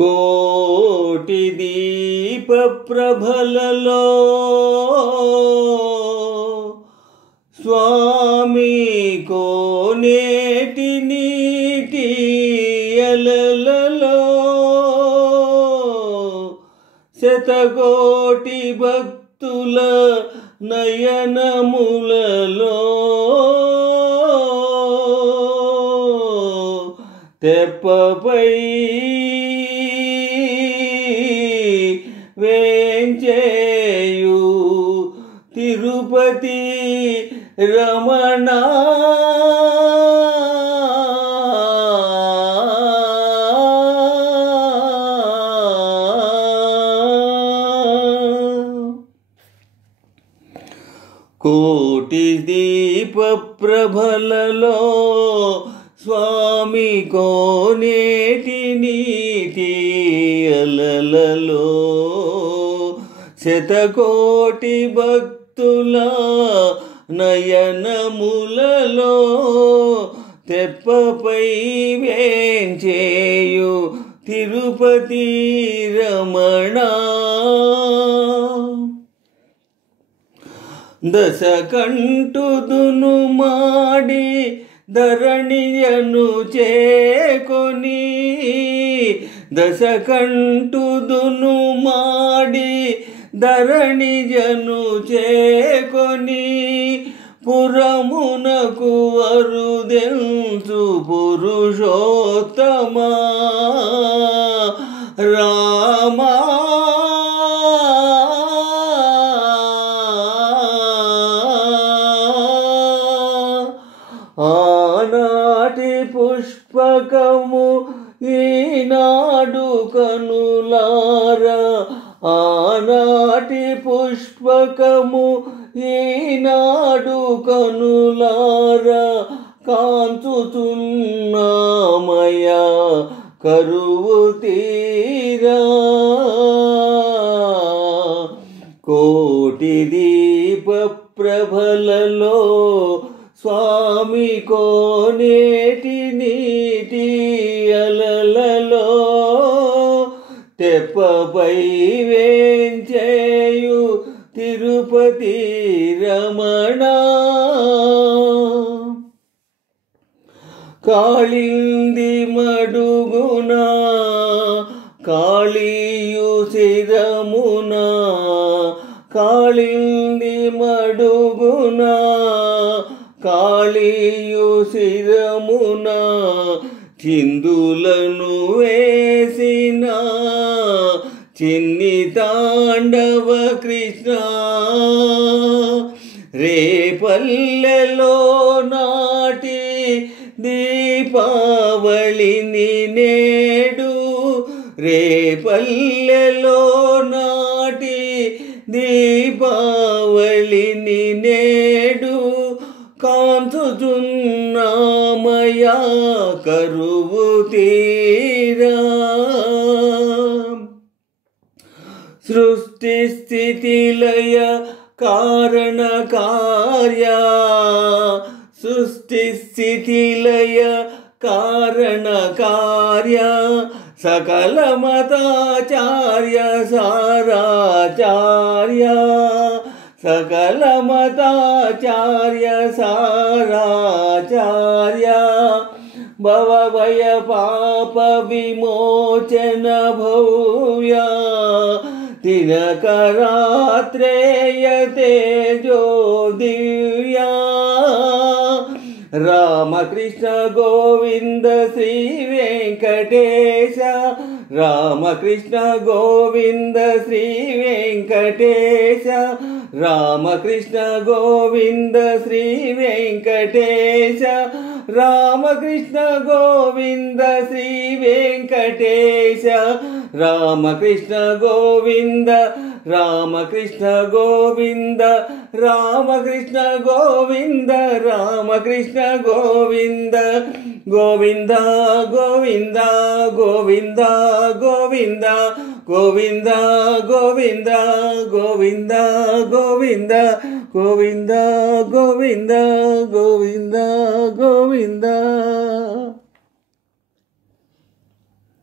కోటి దీప ప్రభలలో స్వామి కోనేటి నీటి అలలలో శతకోటి భక్తుల నయనములలో తెప్పపై వేంచేయు తిరుపతి రమణ కోటి దీప ప్రభలలో స్వామి కోనేటి నీటి అలలలో శతకోటి భక్తుల నయనములలో తెప్పపై వేంచేయు తిరుపతి రమణ దశకంఠుదును మాడి ధరణియను చేకొని దశకంఠుదును మాడి ధరణిజను చేకొని పురమునకు అరుదెంచు పురుషోత్తమా రామా ఆనాటి పుష్పకము ఈనాడు కనులారా ఆనాటి పుష్పకము ఈనాడు కనులారా కాంచుచున్నామయ్యా కరువు తీరా కోటి దీప ప్రభలలో స్వామి కోనేటి నీటి అలలలో తెప్పపై వేంచేయు తిరుపతి రమణ కాళింది మడుగున కాళీయు శిరమున కాళింది మడుగున కాళీయు శిరమున చిందులను వేసిన చిన్ని తాండవ కృష్ణ రేపల్లెలో నాటి దీపావళిని నేడు రేపల్లెలో నాటి దీపావళిని నేడు కాంచుచున్నామయ్యా కరువు తీరా సృష్టి స్థితి లయ కారణ కార్య సృష్టి స్థితి లయ కారణ కార్య సకల మతాచార్య సారాచార్య సకల మతాచార్య సారాచార్య భవభయ పాప విమోచన భవ్య దినకరాత్రేయ తేజో దివ్య రామకృష్ణ గోవింద శ్రీ వెంకటేశ రామకృష్ణ గోవింద శ్రీ వెంకటేశ రామకృష్ణ గోవింద శ్రీ వెంకటేశ రామకృష్ణ గోవింద శ్రీ వెంకటేశ రామకృష్ణ గోవింద రామకృష్ణ గోవింద రామకృష్ణ గోవింద రామకృష్ణ గోవింద గోవింద గోవింద గోవింద గోవింద గోవింద గోవింద గోవింద గోవింద గోవింద గోవింద గోవింద గోవింద